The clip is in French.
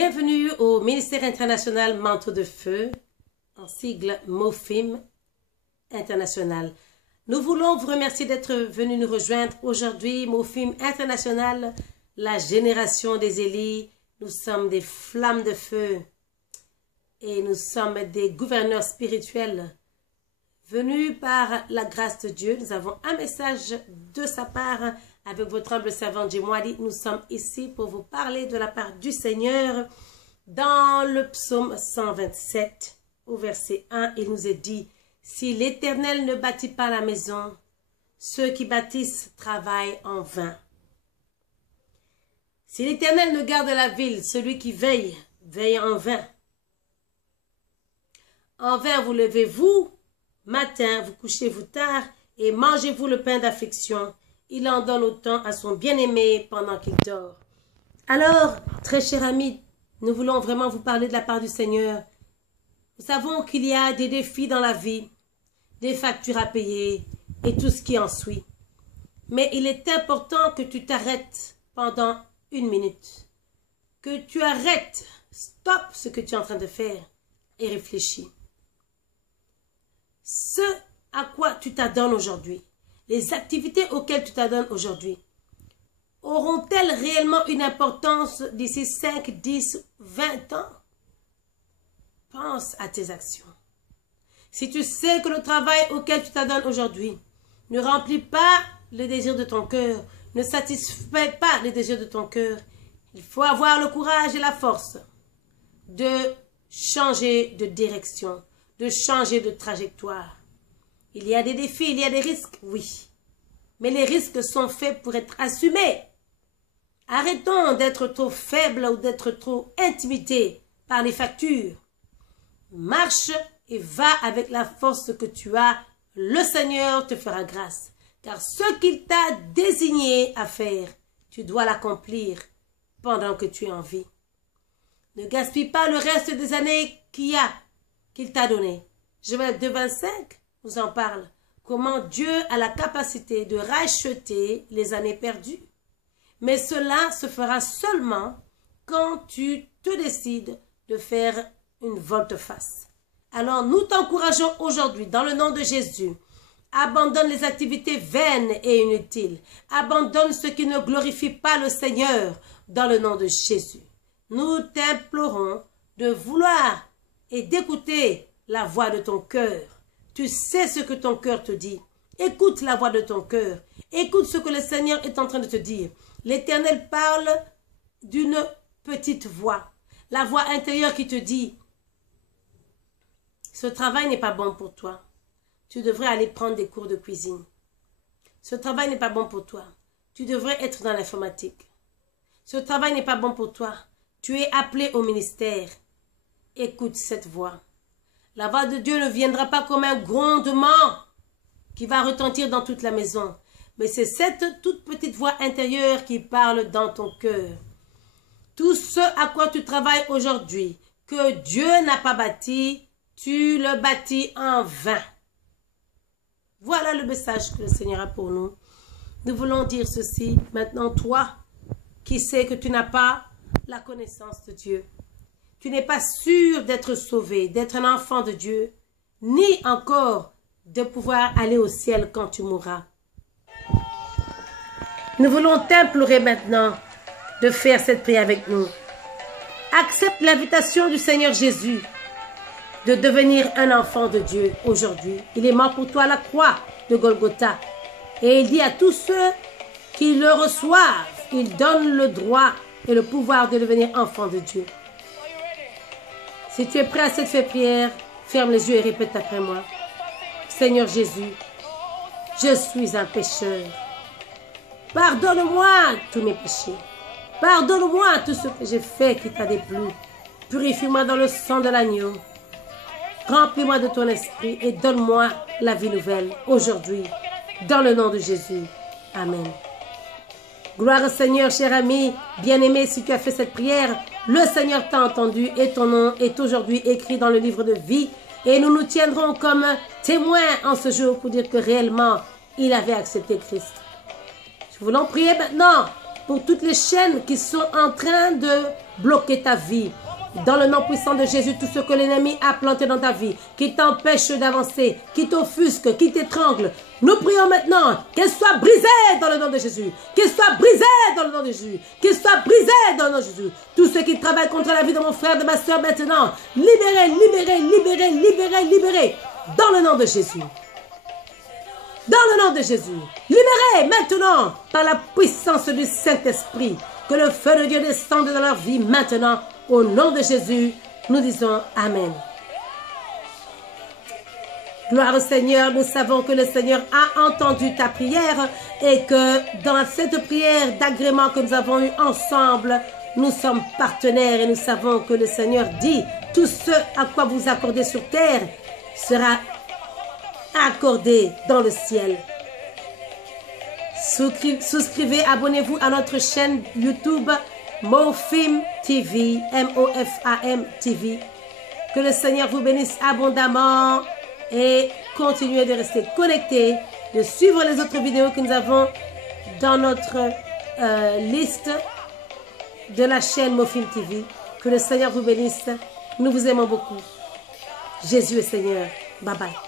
Bienvenue au ministère international Manteau de Feu, en sigle MOFIM International. Nous voulons vous remercier d'être venus nous rejoindre aujourd'hui, MOFIM International, la génération des Élis. Nous sommes des flammes de feu et nous sommes des gouverneurs spirituels venus par la grâce de Dieu. Nous avons un message de sa part avec votre humble servante Jemwali. Nous sommes ici pour vous parler de la part du Seigneur. Dans le psaume 127, au verset 1, il nous est dit: si l'Éternel ne bâtit pas la maison, ceux qui bâtissent travaillent en vain. Si l'Éternel ne garde la ville, celui qui veille, veille en vain. En vain vous levez-vous matin, vous couchez-vous tard, et mangez-vous le pain d'affliction. Il en donne autant à son bien-aimé pendant qu'il dort. Alors, très chers amis, nous voulons vraiment vous parler de la part du Seigneur. Nous savons qu'il y a des défis dans la vie, des factures à payer et tout ce qui en suit. Mais il est important que tu t'arrêtes pendant 1 minute. Que tu arrêtes, stop ce que tu es en train de faire et réfléchis. Ce à quoi tu t'adonnes aujourd'hui, les activités auxquelles tu t'adonnes aujourd'hui, auront-elles réellement une importance d'ici 5, 10, 20 ans? Pense à tes actions. Si tu sais que le travail auquel tu t'adonnes aujourd'hui ne remplit pas le désir de ton cœur, ne satisfait pas le désir de ton cœur, il faut avoir le courage et la force de changer de direction, de changer de trajectoire. Il y a des défis, il y a des risques, oui. Mais les risques sont faits pour être assumés. Arrêtons d'être trop faibles ou d'être trop intimidés par les factures. Marche et va avec la force que tu as. Le Seigneur te fera grâce. Car ce qu'il t'a désigné à faire, tu dois l'accomplir pendant que tu es en vie. Ne gaspille pas le reste des années qu'il t'a donné. Joël 2,25 nous en parle. Comment Dieu a la capacité de racheter les années perdues. Mais cela se fera seulement quand tu te décides de faire une volte-face. Alors nous t'encourageons aujourd'hui dans le nom de Jésus. Abandonne les activités vaines et inutiles. Abandonne ce qui ne glorifie pas le Seigneur dans le nom de Jésus. Nous t'implorons de vouloir et d'écouter la voix de ton cœur. Tu sais ce que ton cœur te dit. Écoute la voix de ton cœur. Écoute ce que le Seigneur est en train de te dire. L'Éternel parle d'une petite voix. La voix intérieure qui te dit: ce travail n'est pas bon pour toi. Tu devrais aller prendre des cours de cuisine. Ce travail n'est pas bon pour toi. Tu devrais être dans l'informatique. Ce travail n'est pas bon pour toi. Tu es appelé au ministère. Écoute cette voix. La voix de Dieu ne viendra pas comme un grondement qui va retentir dans toute la maison. Mais c'est cette toute petite voix intérieure qui parle dans ton cœur. Tout ce à quoi tu travailles aujourd'hui, que Dieu n'a pas bâti, tu le bâtis en vain. Voilà le message que le Seigneur a pour nous. Nous voulons dire ceci. Maintenant, toi qui sais que tu n'as pas la connaissance de Dieu, tu n'es pas sûr d'être sauvé, d'être un enfant de Dieu, ni encore de pouvoir aller au ciel quand tu mourras. Nous voulons t'implorer maintenant de faire cette prière avec nous. Accepte l'invitation du Seigneur Jésus de devenir un enfant de Dieu aujourd'hui. Il est mort pour toi à la croix de Golgotha. Et il dit à tous ceux qui le reçoivent, il donne le droit et le pouvoir de devenir enfant de Dieu. Si tu es prêt à cette prière, ferme les yeux et répète après moi. Seigneur Jésus, je suis un pécheur. Pardonne-moi tous mes péchés. Pardonne-moi tout ce que j'ai fait qui t'a déplu. Purifie-moi dans le sang de l'agneau. Remplis-moi de ton esprit et donne-moi la vie nouvelle aujourd'hui. Dans le nom de Jésus. Amen. Gloire au Seigneur, cher ami, bien-aimé, si tu as fait cette prière, le Seigneur t'a entendu et ton nom est aujourd'hui écrit dans le livre de vie. Et nous nous tiendrons comme témoins en ce jour pour dire que réellement, il avait accepté Christ. Nous voulons prier maintenant pour toutes les chaînes qui sont en train de bloquer ta vie. Dans le nom puissant de Jésus, tout ce que l'ennemi a planté dans ta vie, qui t'empêche d'avancer, qui t'offusque, qui t'étrangle, nous prions maintenant qu'elle soit brisée dans le nom de Jésus. Qu'elle soit brisée dans le nom de Jésus. Qu'elle soit brisée dans le nom de Jésus. Tous ceux qui travaillent contre la vie de mon frère, de ma soeur maintenant, libérez, libérez, libérez, libérez, libérez, dans le nom de Jésus. Dans le nom de Jésus. Libérez maintenant par la puissance du Saint-Esprit. Que le feu de Dieu descende dans leur vie maintenant. Au nom de Jésus, nous disons Amen. Gloire au Seigneur, nous savons que le Seigneur a entendu ta prière et que dans cette prière d'agrément que nous avons eue ensemble, nous sommes partenaires et nous savons que le Seigneur dit tout ce à quoi vous accordez sur terre sera accordé dans le ciel. Souscrivez, abonnez-vous à notre chaîne YouTube Mofim TV, M-O-F-A-M TV. Que le Seigneur vous bénisse abondamment et continuez de rester connectés, de suivre les autres vidéos que nous avons dans notre liste de la chaîne Mofim TV. Que le Seigneur vous bénisse. Nous vous aimons beaucoup. Jésus est Seigneur. Bye bye.